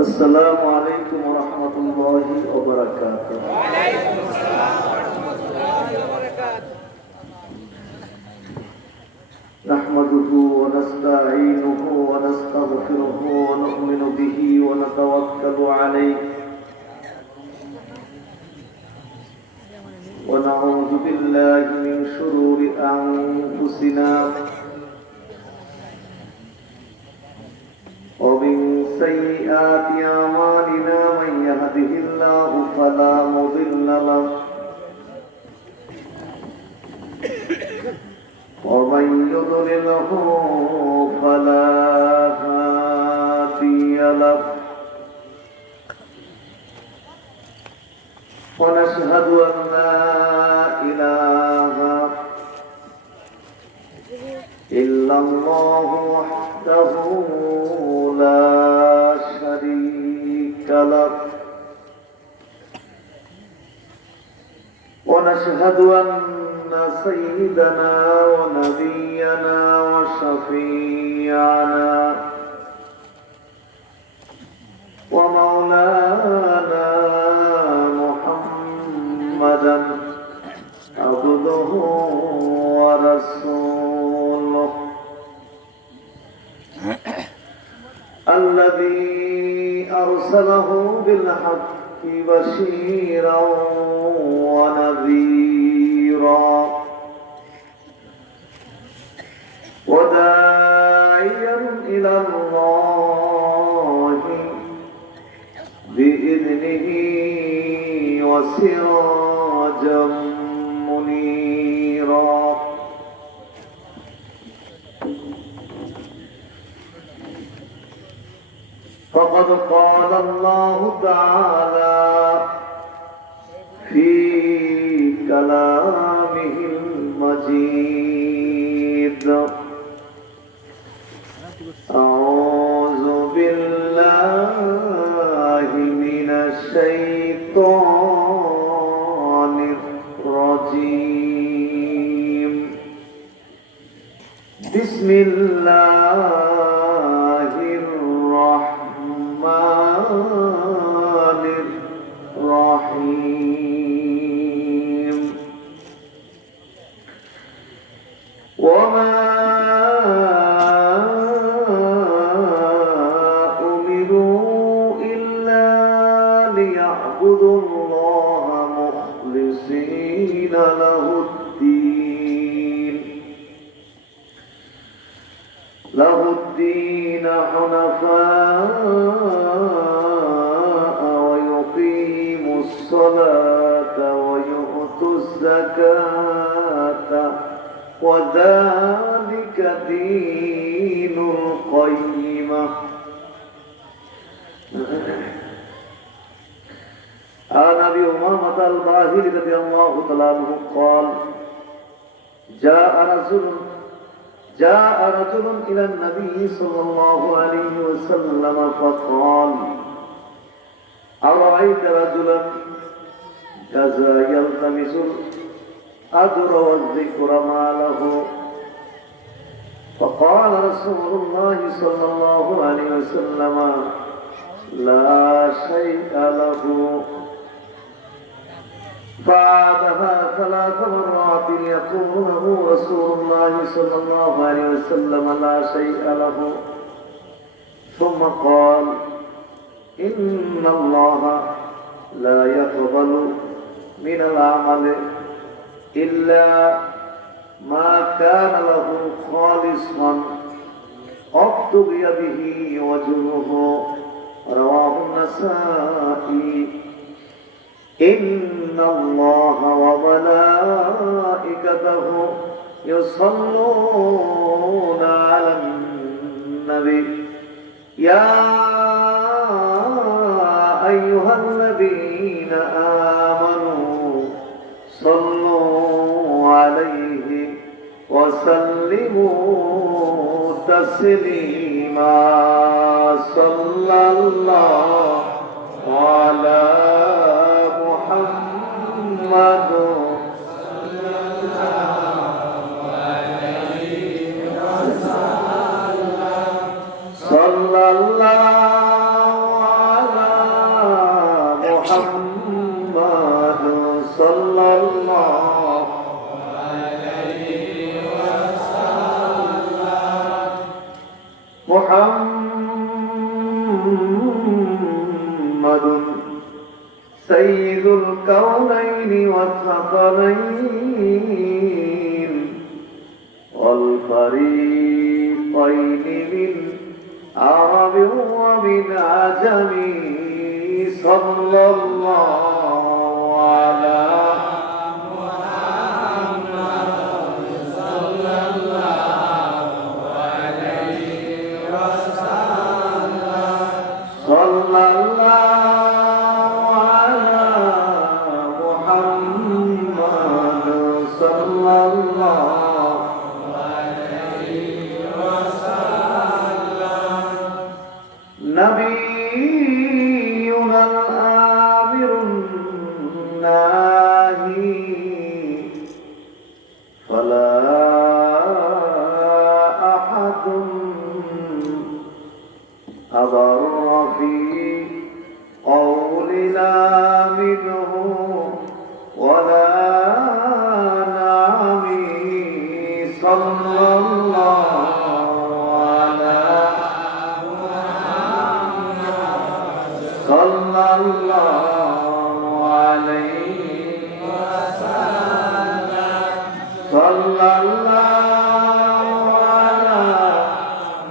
আসসালামু আলাইকুম ওয়া রাহমাতুল্লাহি ওয়া বারাকাতুহু। নাহমাদুহু ওয়া নাস্তাঈনুহু ওয়া নাস্তাগফিরুহু ওয়া নু'মিনু বিহি ওয়া নাতাওয়াক্কালু আলাইহি ওয়া নাউযু বিল্লাহি মিন শুরুরি আনফুসিনা ومن سيئات أعمالنا من يهده الله فلا مضل له ومن يضلله فلا هادي له ونشهد أن لا إله إلا الله وحده لا شريك له ونشهد أن سيدنا ونبينا وشفيعنا ومولانا محمدا عبده ورسوله الذي أرسله بالحق بشيرا ونذيرا وداعيا إلى الله بإذنه وسراجا منيرا فقد قال الله تعالى في كلامه المجيد أعوذ بالله من الشيطان الرجيم بسم الله الرحمن الرحيم وما أمروا إلا ليعبدوا الله مخلصين له الدين حنفاء ويقيموا الصلاة ويؤتوا الزكاة وذلك دين القيمة. عن أبي أمامة الباهلي رضي الله تعالى عنه قال جاء رجل إلى النبي صلى الله عليه وسلم فقال أرأيت رجلا كذا يلتمس الأجر والذكر ما له فقال رسول الله صلى الله عليه وسلم لا شيء له فعادها 3 مرات يقول له رسول الله صلى الله عليه وسلم لا شيء له ثم قال إن الله لا يقبل من العمل إلا ما كان له خالصا ابتغي به وجهه. رواه النسائي. إن الله وملائكته يصلون على النبي يا أيها الذين آمنوا صلوا عليه وسلموا تسليما. صلى الله على محمد محمد سيد الكونين والثقلين والفريقين من عرب ومن عجم صلى الله على محمد صلى الله عليه وسلم صلى الله على محمد صلى الله عليه وسلم نبينا الآمر الناهي فلا أحد أبر في قولنا منه ولا نعمي صلى الله على محمد صلى الله عليه وسلم صلى الله على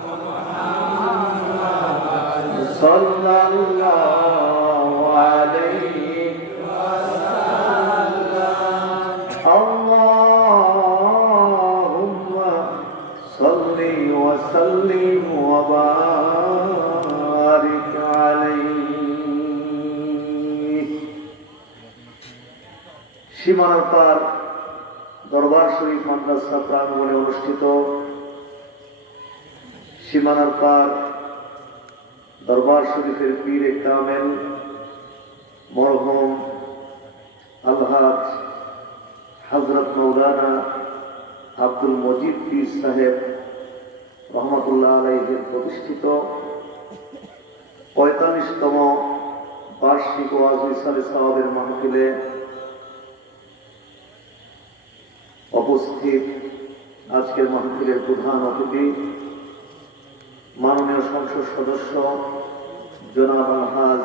محمد صلى الله عليه وسلم اللهم صل وسلم وبارك عليه সীমানার পার দরবার শরীফ মাদ্রাসা প্রাঙ্গণে অনুষ্ঠিত সীমানার পার দরবার শরীফের পীরে কামেল মরহুম আলহাজ হযরত মাওলানা আব্দুল মজিদ পীর সাহেব রহমতুল্লাহ আলাইহির প্রতিষ্ঠিত ৪৫তম বার্ষিক ওয়াজ ইরশাদে সাওয়াবের মাহফিলে উপস্থিত আজকের মাহফিলের প্রধান অতিথি মাননীয় সংসদ সদস্য জনাব আলহাজ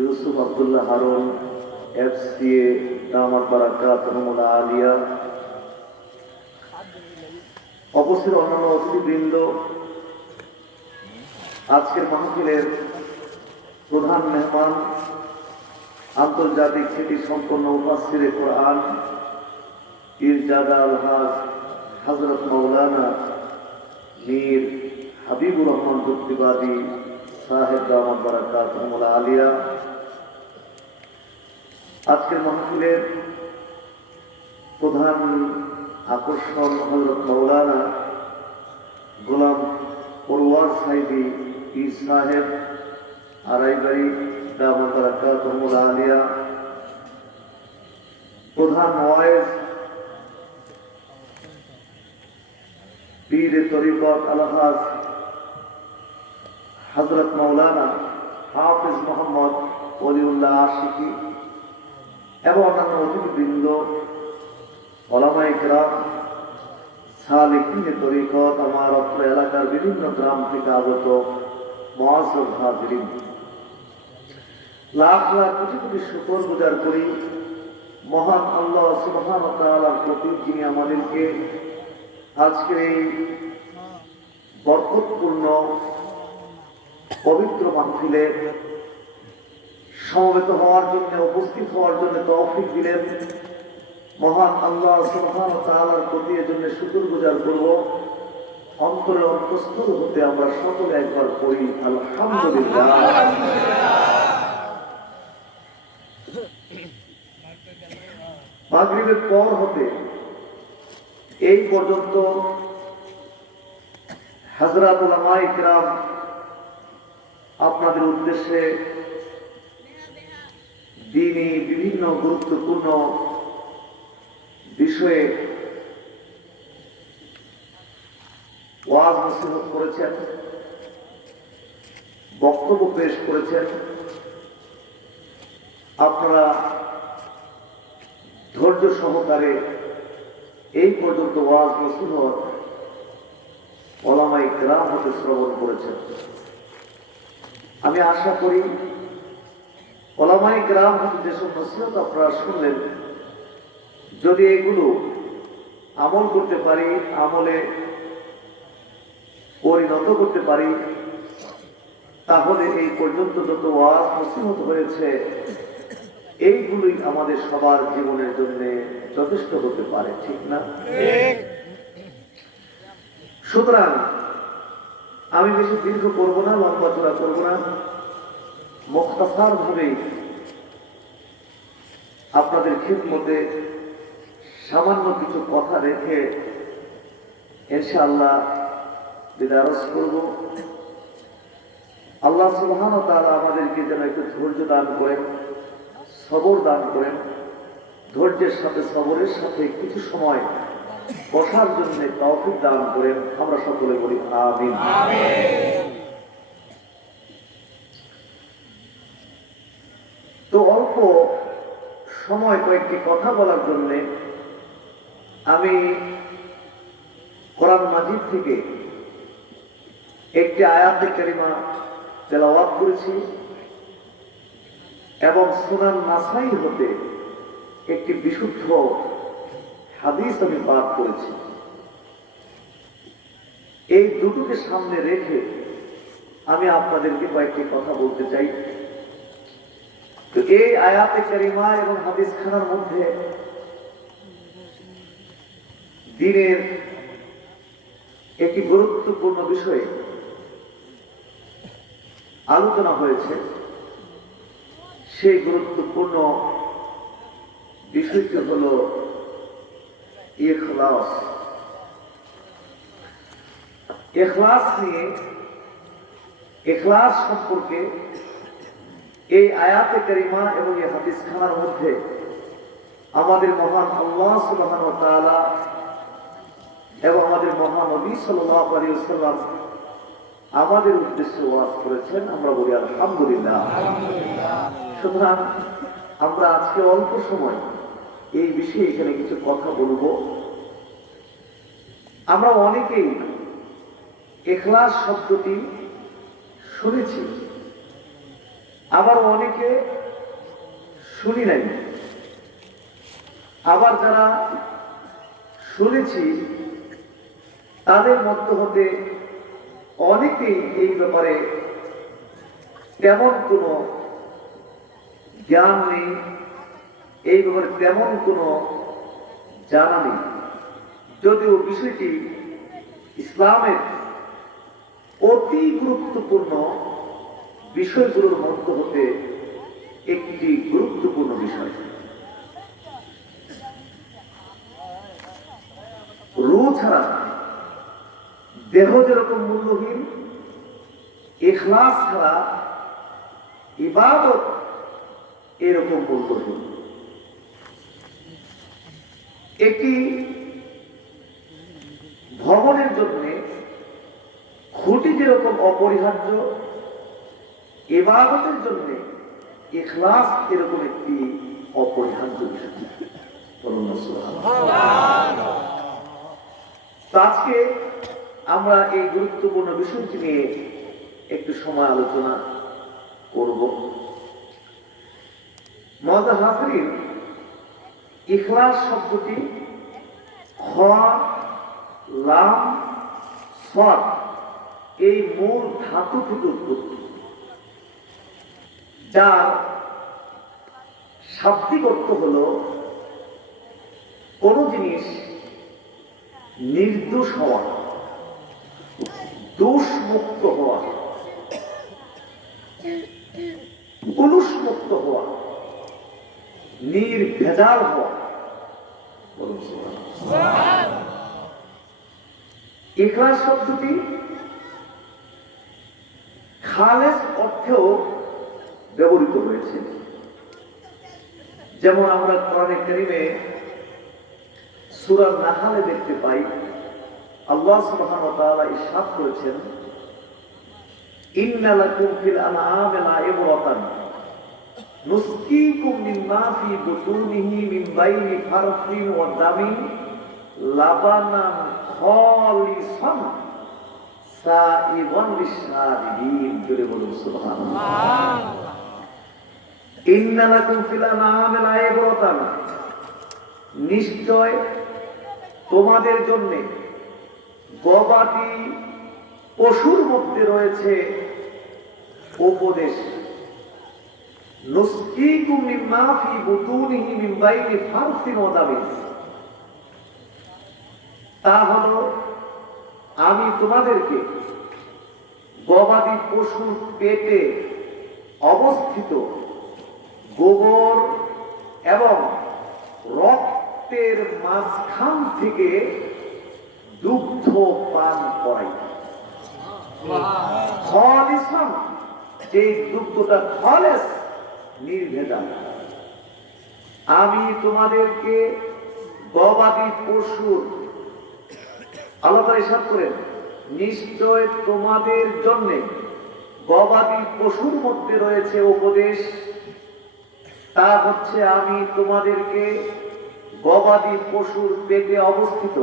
ইউসুফ আব্দুল্লাহ হারুন FCA দামাত বারাকাতুহুল আলিয়া, উপস্থিত অন্যান্য অতিথিবৃন্দ, আজকের মাহফিলের প্রধান মেহমান আন্তর্জাতিক খ্যাতি সম্পন্ন মুফাসসিরে কোরআন পীরজাদা আলহাজ হযরত মাওলানা মীর হাবিবুর রহমান যুক্তিবাদী সাহেব দামাত বারাকাতুহুল আলিয়া, আজকের মাহফিলের প্রধান আকর্ষণ হযরত মাওলানা গোলাম পরওয়ার সাইদি পীর সাহেব আড়াইবাড়ি দামাত বারাকাতুহুল আলিয়া, প্রধান ওয়াইজ পীরে তরিকত আলহাজ হযরত মাওলানা হাফিজ মোহাম্মদ ওলিউল্লাহ আশিকি এবং অন্যান্য অতিথিবৃন্দ, ওলামায়ে কেরাম, সালিকিনে তরিকত, আমার অত্র এলাকার বিভিন্ন গ্রাম থেকে আগত মুআজ্জাজ হাজিরিন, লাখ লাখ কোটি কোটি শুকর গুজার করি মহান আল্লাহ সুবহানাহু ওয়া তাআলার প্রতি, যিনি আমাদেরকে আজকের এই বরকতপূর্ণ পবিত্র মাহফিলে সমবেত হওয়ার জন্য, উপস্থিত হওয়ার জন্য তৌফিক দিলেন। মহান আল্লাহ সুবহানাহু ওয়া তাআলার প্রতি এজন্য শুকরগুজার করব। অন্তরের অন্তঃস্থল হতে আমরা সকলে একবার পড়ি আলহামদুলিল্লাহ। মাগরিবের পর হতে এই পর্যন্ত হযরত উলামায়ে কিরাম আপনাদের উদ্দেশ্যে দ্বীনি বিভিন্ন গুরুত্বপূর্ণ বিষয়ে ওয়াজ নসিহত করেছেন, বক্তব্য পেশ করেছেন। আপনারা ধৈর্য সহকারে এই পর্যন্ত ওয়াজ নসিহত ওলামায়ে কেরাম হতে শ্রবণ করেছেন। আমি আশা করি ওলামায়ে কেরাম হতে যেসব নসিহত আপনারা শুনলেন, যদি এগুলো আমল করতে পারি, আমলে পরিণত করতে পারি, তাহলে এই পর্যন্ত যত ওয়াজ নসিহত হয়েছে এইগুলোই আমাদের সবার জীবনের জন্য যথেষ্ট হতে পারে, ঠিক না? সুতরাং আমি বেশি দীর্ঘ করবো না, লম্বা চড়া করবো না, মুখতাসার ভাবেই আপনাদের খিদমতে সামান্য কিছু কথা রেখে ইনশাআল্লাহ বিদায় করব। আল্লাহ সুবহানাহু ওয়া তাআলা আমাদেরকে যেন একটু ধৈর্য দান করেন, সবর দান করেন। ধৈর্যের সাথে সবরের সাথে কিছু সময় বসার জন্য তৌফিক দান করেন। আমরা সকলে বলি আমিন। তো অল্প সময় কয়েকটি কথা বলার জন্য আমি কোরআন মাজিদ থেকে একটি আয়াতে কারিমা তেলাওয়াত করেছি এবং সুনান নাসাই হতে একটি বিশুদ্ধ হাদিস আমি পাঠ করেছি। এই দুটোকে সামনে রেখে আমি আপনাদেরকে কয়েকটি কথা বলতে চাই। তো এই আয়াতে কারিমা এবং হাদিস খানার মধ্যে দিনের একটি গুরুত্বপূর্ণ বিষয়ে আলোচনা হয়েছে। সেই গুরুত্বপূর্ণ বিষয়টি হল ইখলাস। ইখলাস নিয়ে, ইখলাস সম্পর্কে এই আয়াতে কারিমা এবং এই হাদিস খানার মধ্যে আমাদের মহান আল্লাহ সুবহানাহু ওয়া তাআলা এবং আমাদের মহানবী সাল্লাল্লাহু আলাইহি ওয়াসাল্লাম আমাদের উদ্দেশ্যে ওয়াজ করেছেন। আমরা বলি আলহামদুলিল্লাহ। সুতরাং আমরা আজকে অল্প সময় এই বিষয়ে এখানে কিছু কথা বলবো। আমরা অনেকেই ইখলাস শব্দটি শুনেছি, আবার অনেকে শুনি নাই। আবার যারা শুনেছি তাদের মধ্য হতে অনেকেই এই ব্যাপারে তেমন কোনো জ্ঞান নেই, এই ব্যাপারে তেমন কোনো জানা নেই। যদিও বিষয়টি ইসলামের অতি গুরুত্বপূর্ণ বিষয়গুলোর মধ্য হতে একটি গুরুত্বপূর্ণ বিষয়। রূহ ছাড়া দেহ যেরকম মূল্যহীন, ইখলাস ছাড়া ইবাদত এরকম মূল্যহীন। একটি ভবনের জন্য খুঁটি যেরকম অপরিহার্য, ইবাদতের জন্য ইখলাস এরকম একটি অপরিহার্য বিষয়। আজকে আমরা এই গুরুত্বপূর্ণ বিষয়টি নিয়ে একটু সময় আলোচনা করব। মুআজ্জাজ হাজরিন, ইখলাস শব্দটি খ, লাম, সদ এই মূল ধাতু থেকে উৎপত্তি, যার শাব্দিক অর্থ হল কোন জিনিস নির্দোষ হওয়া, দোষমুক্ত হওয়া, কলুষমুক্ত হওয়া, নির্ভেজাল হওয়া। ইখলাস শব্দটি খালেস অর্থেও ব্যবহৃত হয়েছে। যেমন আমরা কোরআনে কারীমে সূরা নাহলে দেখতে পাই, আল্লাহ সুবহানাহু ওয়া তাআলা ইরশাদ করেছেন, ইন্না লাকুম ফিল আনআমি লা'iবরাতান নুসকিকুম মিম্মা ফি বুতুনিহি মিন বাইনি ফারফিন ওয়া দামিন লাবানান খালিসান সাইগন লিশারিবিন, জোরে বলুন সুবহানাল্লাহ। ইন্না লাকুম ফিল আনআমি লাইবরাতান, নিশ্চয় তোমাদের জন্য গবাদি পশুর মধ্যে রয়েছে উপদেশ। নুসকিকুম মিম্মা ফি বুতুনিহি মিন বাইনি ফারসিন ওয়া দামিন, তা হলো আমি তোমাদেরকে গবাদি পশুর পেটে অবস্থিত গোবর এবং রক্তের মাঝখান থেকে দুগ্ধ পান করাই। খালিসান, যে দুগ্ধটা খালেস, নির্ভেজাল। আমি তোমাদেরকে গবাদি পশুর, আল্লাহ তাআলা ইরশাদ করেন, নিশ্চয় তোমাদের জন্য গবাদি পশুর মধ্যে রয়েছে উপদেশ, তা হচ্ছে আমি তোমাদেরকে গবাদি পশুর পেটে অবস্থিত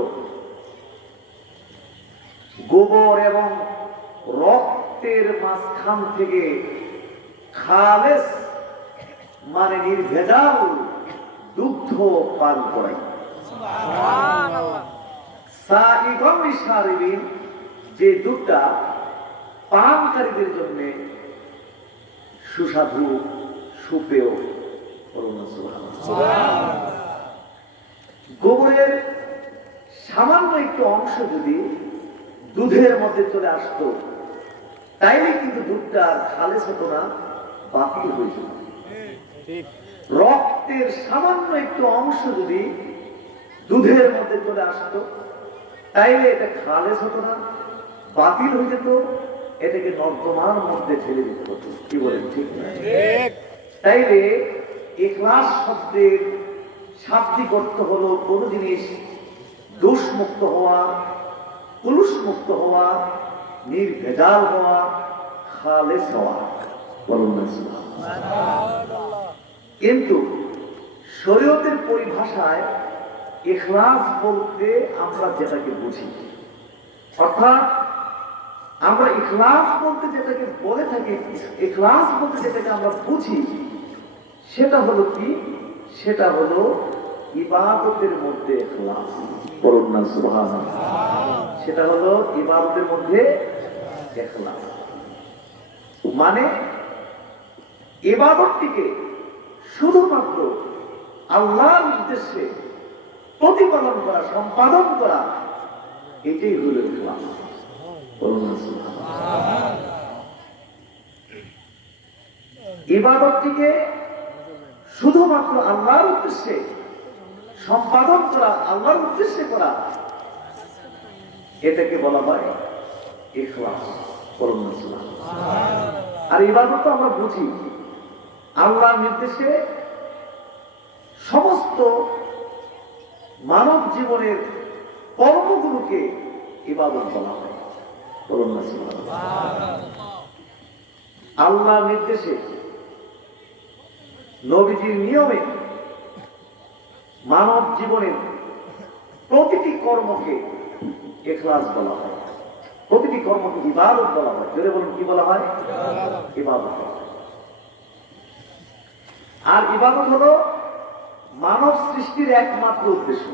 গোবর এবং রক্তের মাঝখান থেকে খালেস মানে নির্ভেজাল দুগ্ধ পান করাই। সাইগম লিশারিবিন, যে দুধটা পানকারীদের জন্য সুস্বাদু সুপেয়। গোবরের সামান্য একটু অংশ যদি দুধের মধ্যে চলে আসতো, তাইলে কিন্তু দুধটা আর খালেস হতো না, বাতিল হয়ে যেত। রক্তের সামান্য একটু অংশ যদি দুধের মধ্যে চলে আসতো, তাইলে এটা খালেস হতো না, বাতিল হয়ে যেত, এটাকে নর্দমার মধ্যে ঠেলে দিতে হতো। কি বলেন, ঠিক না? তাইলে ইখলাস শব্দের শাব্দিক অর্থ হলো কোন জিনিস দোষমুক্ত হওয়া, কুলুষ মুক্ত হওয়া, নির্ভেজাল হওয়া, খালেস হওয়া। বলুন না সুবহানাল্লাহ। কিন্তু শরীয়তের পরিভাষায় ইখলাস বলতে আমরা যেটাকে বুঝি, অর্থাৎ আমরা ইখলাস বলতে যেটাকে বলে থাকি, ইখলাস বলতে যেটাকে আমরা বুঝি, সেটা হলো কি? সেটা হলো ইবাদতের মধ্যে ইখলাস। বলুন না সুবহানাল্লাহ। সেটা হলো ইবাদতের মধ্যে ইখলাস, মানে ইবাদতটিকে শুধুমাত্র আল্লাহর উদ্দেশ্যে প্রতিপালন করা, সম্পাদন করা, এটাই হলো ইখলাস। বলুন না সুবহানাল্লাহ। ইবাদতটিকে শুধুমাত্র আল্লাহর উদ্দেশ্যে সম্পাদন করা, আল্লাহর উদ্দেশ্যে করা, এটাকে বলা হয় ইখলাস। বলুন না সুবহানাল্লাহ। আর ইবাদত আমরা বুঝি আল্লাহর নির্দেশে সমস্ত মানব জীবনের কর্মগুলোকে ইবাদত বলা হয়। বলুন না সুবহানাল্লাহ। আল্লাহর নির্দেশে, নবীজির নিয়মে মানব জীবনের প্রতিটি কর্মকে ইখলাস বলা হয়, প্রতিটি কর্মকে ইবাদত বলা হয়। জোরে বলুন, কি বলা হয়? ইবাদত। আর ইবাদত হলো মানব সৃষ্টির একমাত্র উদ্দেশ্য,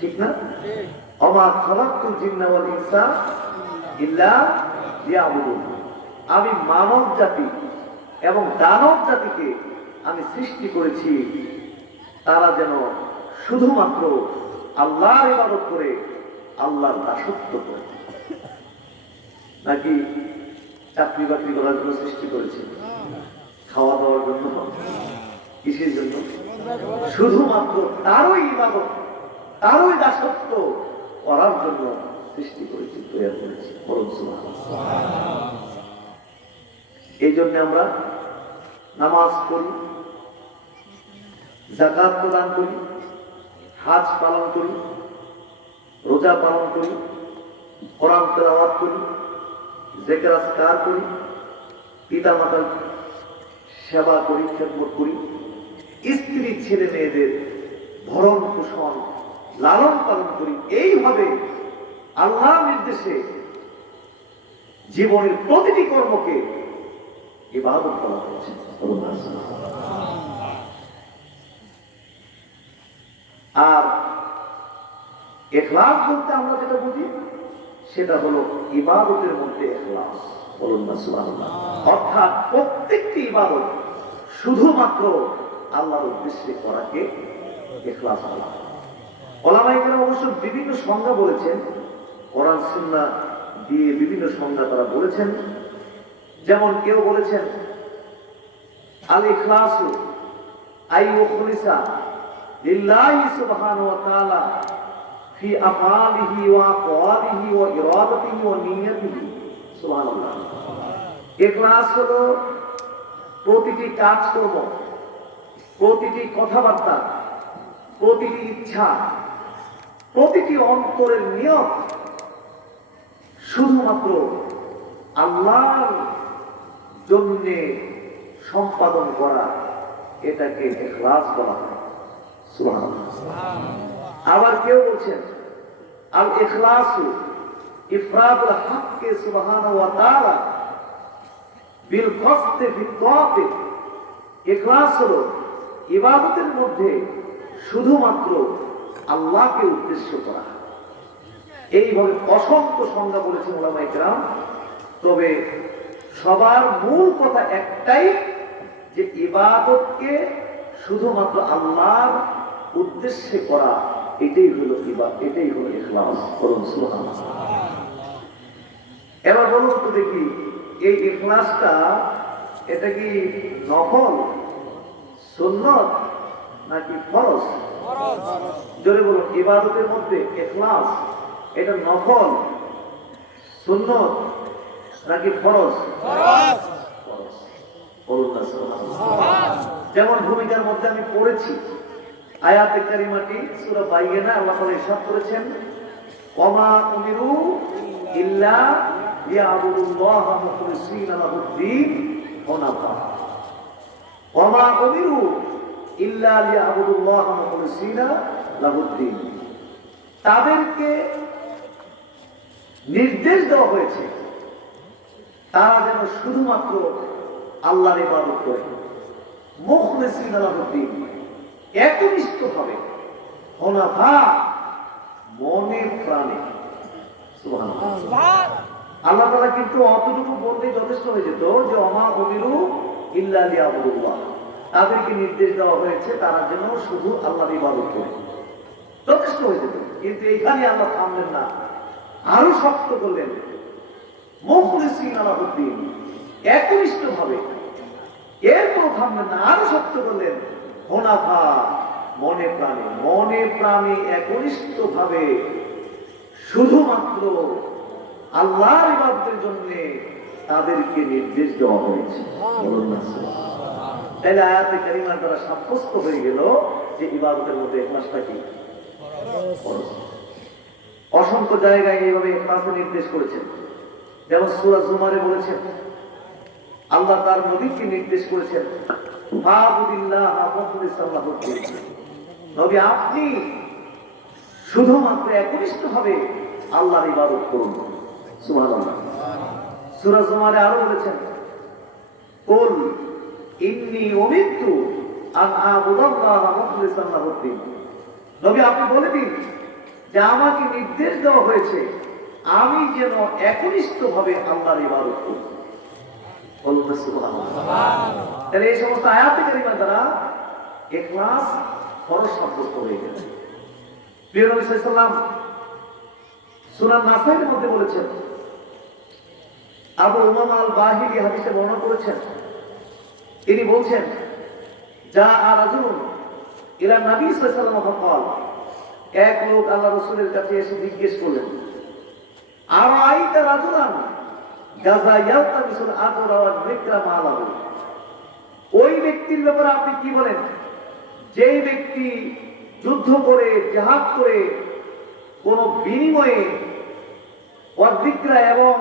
ঠিক না? ওমা খালাকতুল জিন্না ওয়াল ইনসা ইল্লা লিয়াবুদুন, আমি মানব জাতি এবং দানব জাতিকে আমি সৃষ্টি করেছি তারা যেন শুধুমাত্র আল্লাহর ইবাদত করে, আল্লাহর দাসত্ব করে। নাকি চাকরি বাকরি করার জন্য সৃষ্টি করেছে? খাওয়া দাওয়ার জন্য? কিসের জন্য? শুধুমাত্র তারই ইবাদত, তারই দাসত্ব করার জন্য সৃষ্টি করেছি, তৈরি করেছি। বলুন সুবহানাল্লাহ। এই জন্য আমরা নামাজ পড়ি, যাকাত প্রদান করি, হাজ পালন করি, রোজা পালন করি, কোরআন তেলাওয়াত করি, জিকির আজকার করি, পিতা মাতার সেবা করি, খেদমত করি, স্ত্রী ছেলে মেয়েদের ভরণ পোষণ লালন পালন করি। এইভাবে আল্লাহর নির্দেশে জীবনের প্রতিটি কর্মকে ইবাদত করা হয়েছে। আর ইখলাস বলতে আমরা যেটা বুঝি সেটা হলো ইবাদতের মধ্যে ইখলাস। বলুন না সুবহানাল্লাহ। অর্থাৎ প্রত্যেকটি ইবাদত শুধুমাত্র আল্লাহর উদ্দেশ্যে করাকে ইখলাস বলা হয়। ওলামায়ে কেরাম অবশ্য বিভিন্ন সংজ্ঞা বলেছেন, কোরআন সুন্নাহ দিয়ে বিভিন্ন সংজ্ঞা তারা বলেছেন। যেমন কেউ বলেছেন আল ইখলাসু আই ইখলিসা লিল্লাহি সুবহানাহু ওয়া তাআলা ফি আফআলিহি ওয়া আকওয়ালিহি ওয়া ইরাদাতিহি ওয়া নিয়্যাতিহি। সুবহানাল্লাহ। ইখলাস হলো প্রতিটি কাজকর্ম, প্রতিটি কথাবার্তা, প্রতিটি ইচ্ছা, প্রতিটি অন্তরের নিয়ত শুধুমাত্র আল্লাহর জন্যে সম্পাদন করা, এটাকে ইখলাস বলা হয়। সুবহানাল্লাহ। আবার কেউ বলছেন আল ইখলাসু ইফরাদুল হককে সুবহানাহু ওয়া তাআলা বিল কসদি ফি তাআতি। ইখলাস হলো ইবাদতের মধ্যে শুধুমাত্র আল্লাহকে উদ্দেশ্য করা। এইভাবে অসংখ্য সংজ্ঞা বলেছেন উলামায়ে কেরাম। তবে সবার মূল কথা একটাই, যে ইবাদতকে শুধুমাত্র আল্লাহর উদ্দেশ্যে করা, এটাই হলো ইবাদত, এটাই হলো ইখলাস। করুন সুবহানাল্লাহ। এবার বলুন তো দেখি, এই ইখলাসটা এটা কি নফল, সুন্নত নাকি ফরজ? জোরে বলুন। ইবাদতের মধ্যে ইখলাস এটা নফল, সুন্নত নাকি ফরজ? যেমন ভূমিকার মধ্যে আমি পড়েছি আয়াতে কারিমাটি সূরা বাইয়িনা, আল্লাহ তাআলা ইরশাদ করেছেন ওয়ামা উমিরু ইল্লা লিয়াবুদুল্লাহা মুখলিসিনা লাহুদ-দ্বীন হুনাফা। ওয়ামা উমিরু ইল্লা লিয়াবুদুল্লাহা মুখলিসিনা লাহুদ-দ্বীন। তাদেরকে নির্দেশ দেওয়া হয়েছে তারা যেন শুধুমাত্র আল্লাহর ইবাদত করে, মুখলিসিনা লাহুদ-দ্বীন, একনিষ্ঠভাবে, হুনাফা, মনে প্রাণে। সুবহানাল্লাহ। আল্লাহ তাআলা কিন্তু অতটুকু বলতে যথেষ্ট হয়ে যেত যে ওমা উমিরু ইল্লা লিয়াবুদুল্লাহ, তাদেরকে নির্দেশ দেওয়া হয়েছে তারা যেন শুধু আল্লাহর ইবাদত করে, যথেষ্ট হয়ে যেত। কিন্তু এখানে আল্লাহ থামলেন না, আরো শক্ত করলেন মুখলিসিনা লাহুদ-দ্বীন, একনিষ্ঠভাবে। এরপর থামলেন না, আরো শক্ত করলেন হুনাফা, মনে প্রাণে। মনে প্রাণে একনিষ্ঠভাবে শুধুমাত্র আল্লাহর ইবাদতের জন্য তাদেরকে নির্দেশ দেওয়া হয়েছে। তাহলে আয়াতে কারিমার দ্বারা সাব্যস্ত হয়ে গেল যে ইবাদতের মধ্যে ইখলাসটা কি? অসংখ্য জায়গায় এইভাবে ইখলাসের নির্দেশ করেছেন। যেমন সূরা জুমারে বলেছেন, আল্লাহ তার নবীকে নির্দেশ করেছেন ফাবুদিল্লাহা মুখলিসান লাহুদ-দ্বীন, নবী আপনি শুধুমাত্র একনিষ্ঠভাবে আল্লাহর ইবাদত করুন। সুবহানাল্লাহ। সূরা জুমারে আরো বলেছেন কুল ইন্নী উমিরতু আন আ'বুদাল্লাহা মুখলিসান লাহুদ-দ্বীন, নবী আপনি বলে দিন যে আমাকে নির্দেশ দেওয়া হয়েছে আমি যেন একনিষ্ঠভাবে আল্লাহর ইবাদত করি। বলুন সুবহানাল্লাহ। তাহলে এই সমস্ত আয়াতে কারিমা দ্বারা ইখলাস ফরজ সাব্যস্ত হয়ে গেছে। প্রিয় নবী সাল্লাল্লাহু আলাইহি ওয়াসাল্লাম সুনান নাসাইর মধ্যে বলেছেন, আবু উমামা আল বাহিলি হাদিসে বর্ণনা করেছেন, তিনি বলছেন যা রাজুলুন ইলা নবী সাল্লাল্লাহু আলাইহি ওয়াসাল্লাম ফাকাল, এক লোক আল্লাহ রাসূলের কাছে এসে জিজ্ঞেস করলেন আরাইতা রাজুলান গাজা ইয়ালতামিসুল আজরা ওয়াল যিকরা মালাহু, ওই ব্যক্তির ব্যাপারে আপনি কি বলেন যেই ব্যক্তি যুদ্ধ করে, জিহাদ করে কোন বিনিময়ে ওয়াল যিকরা এবং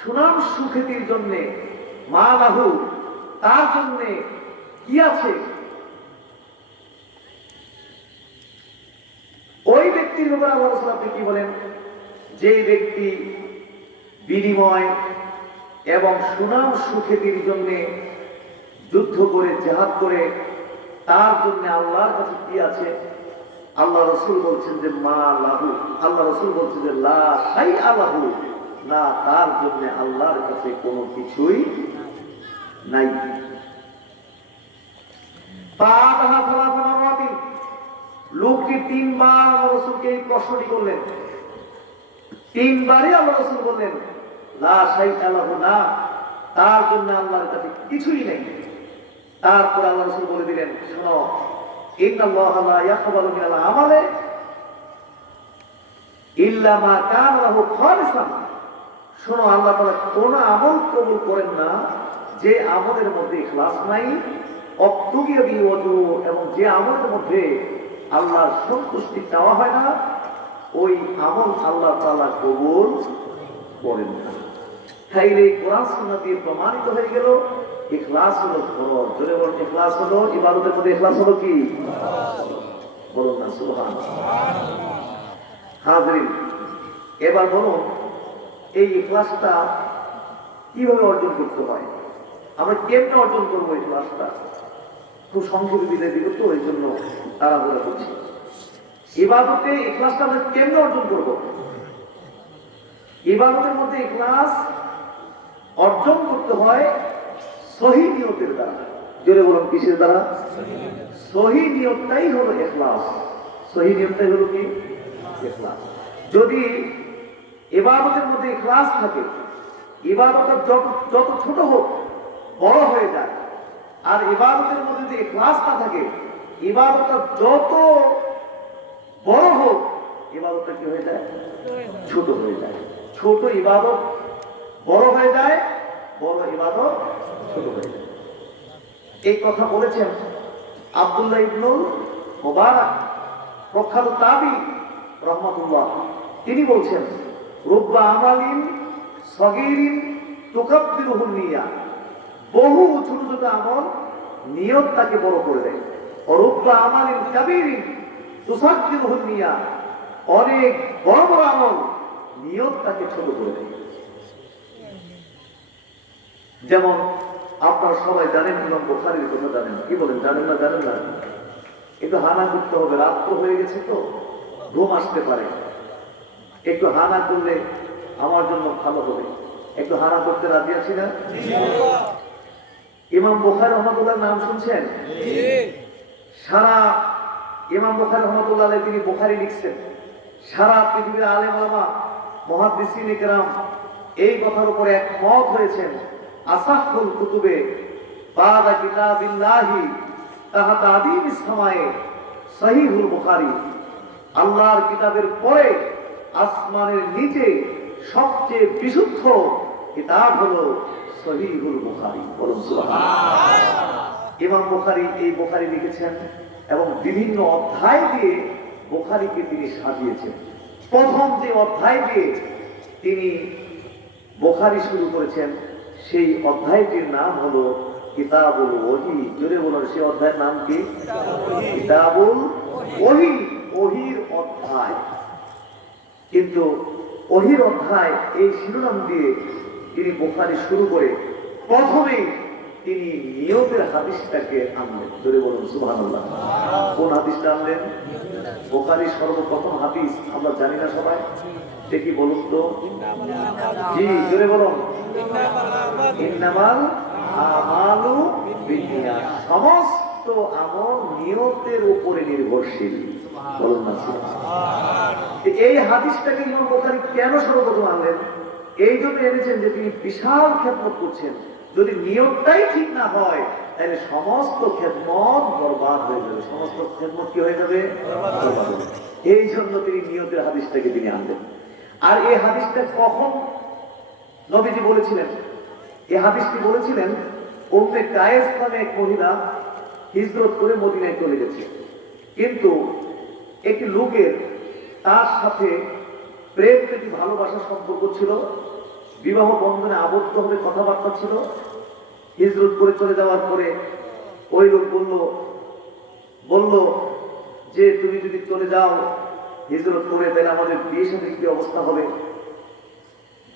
সুনাম সুখ্যাতির জন্য মালাহু, তার জন্য কি আছে, ওই ব্যক্তির ব্যাপারে আল্লাহ রাসূল আপনি কি বলেন যে ব্যক্তি বিনিময় এবং সুনাম সুখ্যাতির জন্য যুদ্ধ করে জিহাদ করে তার জন্য আল্লাহর কাছে কি আছে? আল্লাহ রাসূল বলছেন যে মা লাহু, আল্লাহ রাসূল বলছেন যে লা শাইআ লাহু, না তার জন্য আল্লাহর কাছে কোনো কিছুই নাই। লোকটি তিনবার আল্লাহ রাসূলকে এই প্রশ্নটি করলেন, তিনবারই আল্লাহ রাসূল বললেন লা শাইআ লাহু, না তার জন্য আল্লাহর কাছে কিছুই নেই। তারপর আল্লাহ রাসূল বলে দিলেন, শোনো, ইন্নাল্লাহা লা ইয়াকবালু মিনাল আমালি ইল্লা মা কানা লাহু খালিসান। শোনো, আল্লাহ তাআলা কোন আমল কবুল করেন না যে আমলের মধ্যে ইখলাস নাই, অক্তুবিয়া বিওয়াজু, এবং যে আমলের মধ্যে আল্লাহর সন্তুষ্টি চাওয়া হয় না, ওই আমল আল্লাহ তাআলা কবুল করেন না। তাইলে কোরআন সুন্নাহ দিয়ে প্রমাণিত হয়ে গেল ইখলাস হলো ফরজ। জোরে বলুন, ইখলাস হলো ইবাদতের মধ্যে ইখলাস হলো কি? বলুন না সুবহানাল্লাহ। হাজরিন, এবার বলুন এই ইখলাসটা কিভাবে অর্জন করতে হয়? আমরা কেমনে অর্জন করবো ইখলাসটা? খুব সংক্ষেপে বিদায় দিব তো, এই জন্য তাড়াহুড়া করছি। ইবাদতে ইখলাসটা আমরা কেমনে অর্জন করব? ইবাদতের মধ্যে ইখলাস অর্জন করতে হয় সহি নিয়তের দ্বারা। জোরে বলুন, কিসের দ্বারা? সহি নিয়তটাই হলো ইখলাস। সহি নিয়তটাই হলো কি? ইখলাস। যদি ইবাদতের মধ্যে ইখলাস থাকে, ইবাদতটা যত ছোট হোক বড় হয়ে যায়। আর ইবাদতের মধ্যে যদি ইখলাস না থাকে, ইবাদতটা যত বড় হোক ইবাদতটা কি হয়ে যায়? ছোট হয়ে যায়। ছোট ইবাদত বড় হয়ে যায়, বড় ইবাদত ছোট হয়ে যায়। এই কথা বলেছেন আব্দুল্লাহ ইবনুল মুবারাক, প্রখ্যাত তাবী রাহমাতুল্লাহ। তিনি বলছেন, রুব্বা আমালিন সগীরিন তুকাব্বিরুহুন নিয়া, বহু ছোট ছোট আমল নিয়ত তাকে বড় করে দেয়। রুব্বা আমালিন কাবীরিন তুসাগগিরুহুন নিয়া, অনেক বড় বড় আমল নিয়ত তাকে ছোট করে দেয়। যেমন আপনারা সবাই জানেন, ইমাম বুখারীর কথা জানেন। কি বলেন, জানেন না? জানেন না? একটু হানা করতে হবে, রাত্র হয়ে গেছে তো, ঘুম আসতে পারে। একটু হানা করলে আমার জন্য ভালো হবে। একটু হানা করতে রাজি আছি না? ইমাম বুখারী রহমাতুল্লাহ নাম শুনছেন? সারা ইমাম বুখারী রহমাতুল্লাহ তিনি বুখারী লিখছেন। সারা পৃথিবীর আলেম ওলামা মুহাদ্দিসিন ইকরাম এই কথার উপরে একমত হয়েছেন, আসাহুল কুতুবে বাদা কিতাবিল্লাহি তাহাতা আদিমিস সামায়ে সহিহুল বুখারী। আল্লাহর কিতাবের পরে আসমানের নিচে সবচেয়ে বিশুদ্ধ কিতাব হলো সহিহুল বুখারী। বলুন সুবহানাল্লাহ। ইমাম বুখারী এই বুখারী লিখেছেন এবং বিভিন্ন অধ্যায় দিয়ে বুখারীকে তিনি সাজিয়েছেন। প্রথম যে অধ্যায় দিয়ে তিনি বুখারী শুরু করেছেন, সেই অধ্যায়টির নাম হলো কিতাবুল ওহী। জোরে বলুন, সেই অধ্যায়ের নাম কি? কিতাবুল ওহী, ওহীর অধ্যায়। কিন্তু ওহীর অধ্যায় এই শিরোনাম দিয়ে তিনি বুখারী শুরু করে প্রথমেই তিনি নিয়তের হাদিসটাকে আনলেন। জোরে বলুন সুবহানাল্লাহ। কোন হাদিসটা আনলেন? বুখারীর সর্বপ্রথম হাদিস আমরা জানি না সবাই? দেখি বলুন তো। জি, জোরে বলুন। ইন্নামাল আমালু বিন্নিয়াত, সমস্ত আমল নিয়তের উপরে নির্ভরশীল। বলুন না সুবহানাল্লাহ। এই হাদিসটাকে ইমাম বুখারী কেন সর্বপ্রথম আনলেন? এই জন্য এনেছেন যে তিনি বিশাল খেদমত করছেন। যদি নিয়তটাই ঠিক না হয় তাহলে সমস্ত খেদমত বরবাদ হয়ে যাবে। সমস্ত খেদমত কি হয়ে যাবে? বরবাদ হয়ে যাবে। এই জন্য তিনি নিয়তের হাদিসটাকে তিনি আনলেন। আর এই হাদিসটা কখন নবীজি বলেছিলেন? এই হাদিসটি বলেছিলেন উম্মে কায়েস নামে এক মহিলা হিজরত করে মদিনায় চলে গেছে। কিন্তু একটি লোকের তার সাথে প্রেম প্রীতি ভালোবাসার সম্পর্ক ছিল, বিবাহ বন্ধনে আবদ্ধ হয়ে কথাবার্তা ছিল। হিজরত করে চলে যাওয়ার পরে ওই লোক বলল যে তুমি যদি চলে যাও হিজরত করে, তাহলে আমাদের বিয়ে সাথে কি অবস্থা হবে?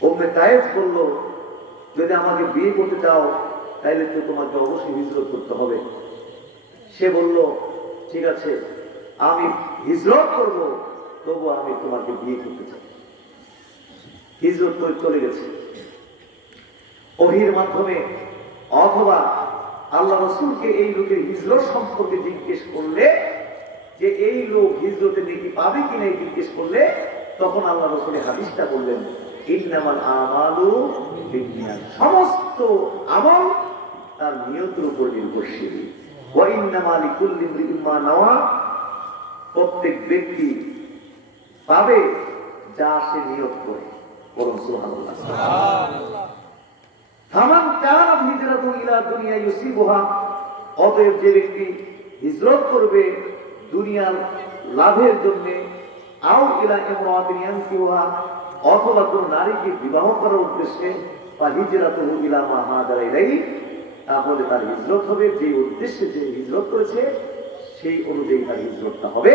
উম্মে কায়েস বলল, যদি আমাকে বিয়ে করতে চাও তাইলে তো তোমাকে অবশ্যই হিজরত করতে হবে। সে বলল, ঠিক আছে, আমি হিজরত করব, তবু আমি তোমাকে বিয়ে করতে চাই। হিজরত করে চলে গেছে ওহীর মাধ্যমে, অথবা আল্লাহ রাসূলকে এই লোকের হিজরত সম্পর্কে জিজ্ঞেস করলে, যে এই লোক হিজরতে নেকি পাবে কিনা জিজ্ঞেস করলে, তখন আল্লাহ রাসূল হাদিসটা বললেন, ইন্নামাল আমালু বিন্নিয়াত, সমস্ত আমল তার নিয়তের উপর নির্ভরশীল। ওয়া ইন্নামা লিকুল্লি ইমরিইন মা নাওয়া, প্রত্যেক ব্যক্তি পাবে যা সে নিয়ত করে। বলুন সুবহানাল্লাহ। ফামান কানা হিজরাতু ইলা দুনিয়া ইউসিবুহা, অতএব যে ব্যক্তি হিজরত করবে দুনিয়ার লাভের জন্য, আও ইলা ইমরাতিন ইয়ানকিহুহা, অথবা কোন নারীকে বিবাহ করার উদ্দেশ্যে, বা হিজরাতু ইলা মা হাজারা ইলাইহি, তাহলে তার হিজরত হবে যে উদ্দেশ্যে যে হিজরত করেছে সেই অনুযায়ী তার হিজরতটা হবে।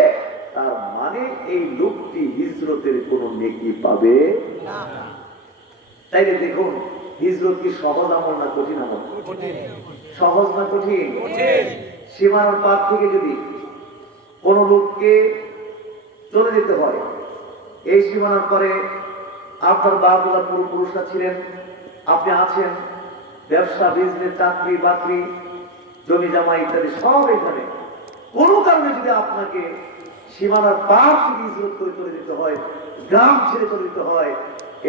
তার মানে এই লোকটি হিজরতের কোনো নেকি পাবে না। তাইলে দেখুন, হিজরত কি সহজ আমল না কঠিন আমল? সহজ না কঠিন? সীমানার পার থেকে যদি কোন লোককে চলে যেতে হয়, এই সীমানার পরে আপনার বাবা পূর্বপুরুষরা ছিলেন, আপনি আছেন, ব্যবসা, বিজনেস, চাকরি বাকরি, জমি জমা ইত্যাদি সব এখানে, কোনো কারণে যদি আপনাকে সীমানার পার থেকে হিজরত করে চলে যেতে হয়, গ্রাম ছেড়ে চলে যেতে হয়,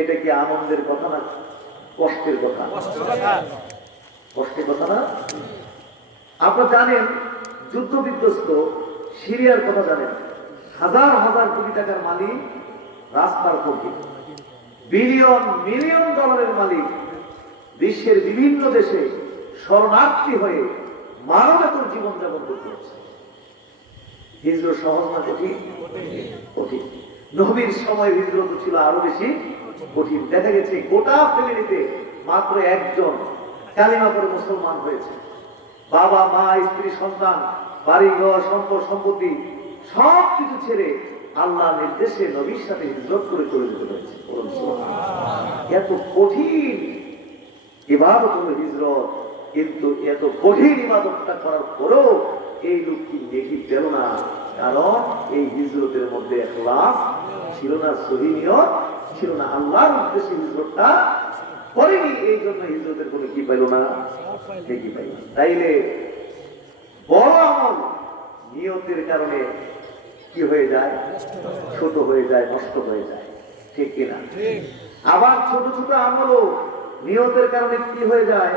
এটা কি আনন্দের কথা না কষ্টের কথা? কষ্টের কথা না? আপনারা জানেন, যুদ্ধ বিধ্বস্ত সিরিয়ার কথা জানেন, হাজার হাজার কোটি টাকার মালিক রাস্তার কোটি, বিলিয়ন মিলিয়ন ডলারের মালিক, বিশ্বের বিভিন্ন দেশে শরণার্থী হয়ে মানবেতর জীবনযাপন করতে হচ্ছে। হিজরত সহজ না কঠিন? কঠিন। নবীর সময় হিজরত ছিল আরো বেশি কঠিন। দেখা গেছে গোটা ফ্যামিলিতে মাত্র একজন কালিমা পড়ে মুসলমান হয়েছে। বাবা মা স্ত্রী সন্তান বাড়ি ঘর সম্পদ সম্পত্তি সব কিছু ছেড়ে আল্লাহর নির্দেশে নবীর সাথে হিজরত করে চলে যেতে হয়েছে। এত কঠিন ইবাদত হলো হিজরত, কিন্তু এত কঠিন ইবাদতটা করার পরেও এই লোকটি নেকি পেল না, কারণ এই হিজরতের মধ্যে ইখলাস ছিল না, সহি নিয়ত ছিল না, আল্লাহর উদ্দেশ্যে হিজরতটা করেনি, এই জন্য হিজরতের কোনো কি পাইল না, নেকি পাইল না। তাইলে বড় আমল নিয়তের কারণে কি হয়ে যায়? ছোট হয়ে যায়, নষ্ট হয়ে যায়, ঠিক কিনা? আবার ছোট ছোট আমলও নিয়তের কারণে কি হয়ে যায়?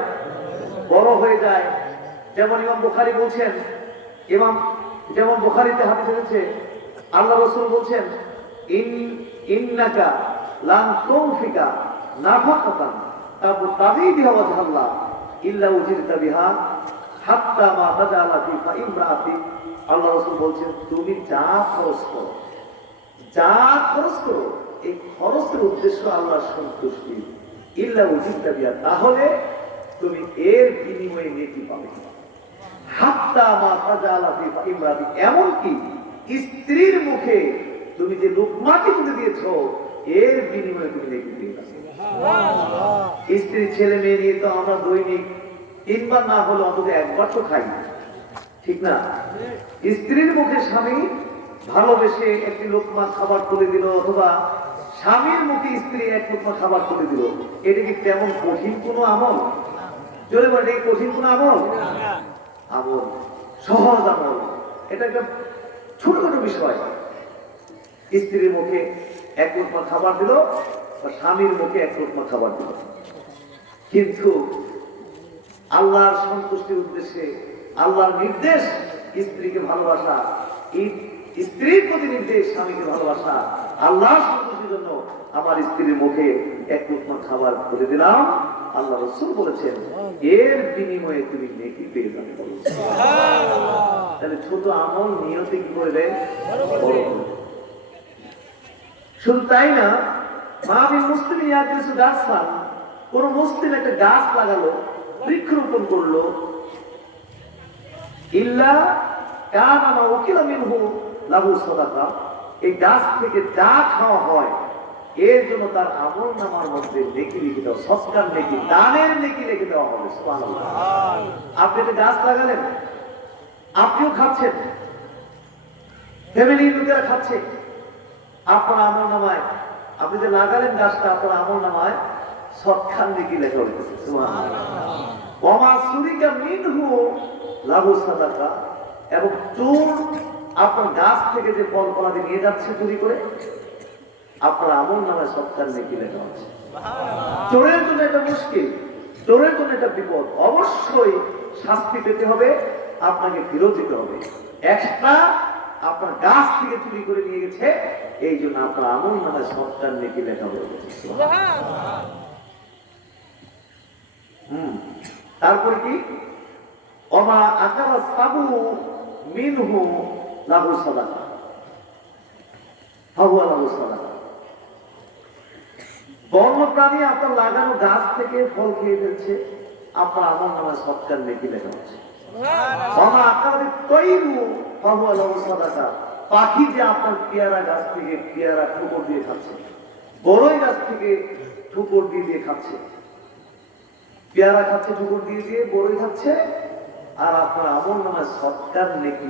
বড় হয়ে যায়। যেমন ইমাম বুখারী বলছেন, যেমন বুখারীতে হাদিস এসেছে, আল্লাহ রাসূল বলছেন, ইন্নাকা লান তুনফিকা নাফাকাতান তাবতাগী বিহা ওয়াজহাল্লাহ ইল্লা উজিরতা বিহা হাত্তা মা তাজালা ফি ইমরাতি। আল্লাহ রাসূল বলছেন, তুমি যা খরচ করো, যা খরচ করো, এই খরচের উদ্দেশ্য আল্লাহর সন্তুষ্টি, ইল্লা উজিরতা বিহা, তাহলে তুমি এর বিনিময়ে নেকি পাবে। হাত্তা মা তাজালা ফি ইমরাতি, এমনকি স্ত্রীর মুখে তুমি যে লুকমাটি তুলে দিয়েছো এর বিনিময়ে তুমি নেকি পেয়ে যাবে। স্ত্রী ছেলে মেয়ে নিয়ে তো আমরা দৈনিক 3 বার না হলে অন্তত 1 বার তো খাই, ঠিক না? স্ত্রীর মুখে স্বামী ভালোবেসে একটি লোকমা খাবার তুলে দিল, অথবা স্বামীর মুখে স্ত্রী 1 লোকমা খাবার তুলে দিল, এটা কি তেমন কঠিন কোনো আমল? জোরে বলে, এটা কঠিন কোনো আমল? আমল, সহজ আমল। এটা একটা ছোটখাটো বিষয়। স্ত্রীর মুখে 1 লোকমা খাবার দিল, বা স্বামীর মুখে 1 লোকমা খাবার দিল, কিন্তু আল্লাহর সন্তুষ্টির উদ্দেশ্যে আল্লাহর নির্দেশ স্ত্রীকে ভালোবাসা, স্ত্রীর প্রতি নির্দেশ স্বামীকে ভালোবাসা, আল্লাহর সন্তুষ্টির জন্য আমার স্ত্রীর মুখে 1 লোকমা খাবার করে দিলাম। আল্লাহ রাসূল বলেছেন, এর বিনিময়ে তুমি নেকি পেয়ে যাবে। তাহলে ছোট আমল নিয়তে কি করবে? শুধু তাই না, মাবিন মুসলিম ইয়াদরিসু গাছান, কোন মুসলিম একটা গাছ লাগালো, বৃক্ষরোপণ করলো, ইল্লা কানা মা উকিলা মিনহু লাহু সাদাকা, এই গাছ থেকে যা খাওয়া হয় এর জন্য তার আমল নামার মধ্যে নেকি লিখে দেওয়া, সৎকার নেকি, দানের নেকি লিখে দেওয়া হবে। সুবহানাল্লাহ। আপনি একটা গাছ লাগালেন, আপনিও খাচ্ছেন, ফ্যামিলির লোকেরা খাচ্ছে, আপনার আমল নামায়, আপনি যে লাগালেন গাছটা, আপনার আমল নামায় সৎকার নেকি লেখা হইতেছে। সুবহানাল্লাহ। ওমা সুরিকা মিনহু লাহু সাদাকা, এবং চোর আপনার গাছ থেকে যে ফল ফলাদি নিয়ে যাচ্ছে চুরি করে, আপনার আমল নামায় সৎকার নেকি লেখা হচ্ছে। চোরের জন্য এটা মুশকিল, চোরের জন্য এটা বিপদ, অবশ্যই শাস্তি পেতে হবে, আপনাকে ফেরত দিতে হবে। এক্সট্রা আপনার গাছ থেকে চুরি করে নিয়ে গেছে, এই জন্য আপনার আমল নামায় সৎকার নেকি লেখা হয়ে গেছে। তারপরে কি, ওমা আকারা সাবু মিনহু লাহু সাদাকা, ফাহুয়া লাহু সাদাকা। বন্য প্রাণী আপনার লাগানো গাছ থেকে ফল খেয়ে ফেলছে, আপনার আমল নামায় সৎকার নেকি লেখা হচ্ছে। ওমা আকারা তৈরু ফাহুয়া লাহু সাদাকা, পাখি যে আপনার পেয়ারা গাছ থেকে পেয়ারা ঠুকর দিয়ে খাচ্ছে, বড়ই গাছ থেকে ঠুকর দিয়ে দিয়ে খাচ্ছে, পেয়ারা খাচ্ছে ঠুকর দিয়ে দিয়ে, বড়ই খাচ্ছে, আর আপনার আমল নামায় সৎকার নেকি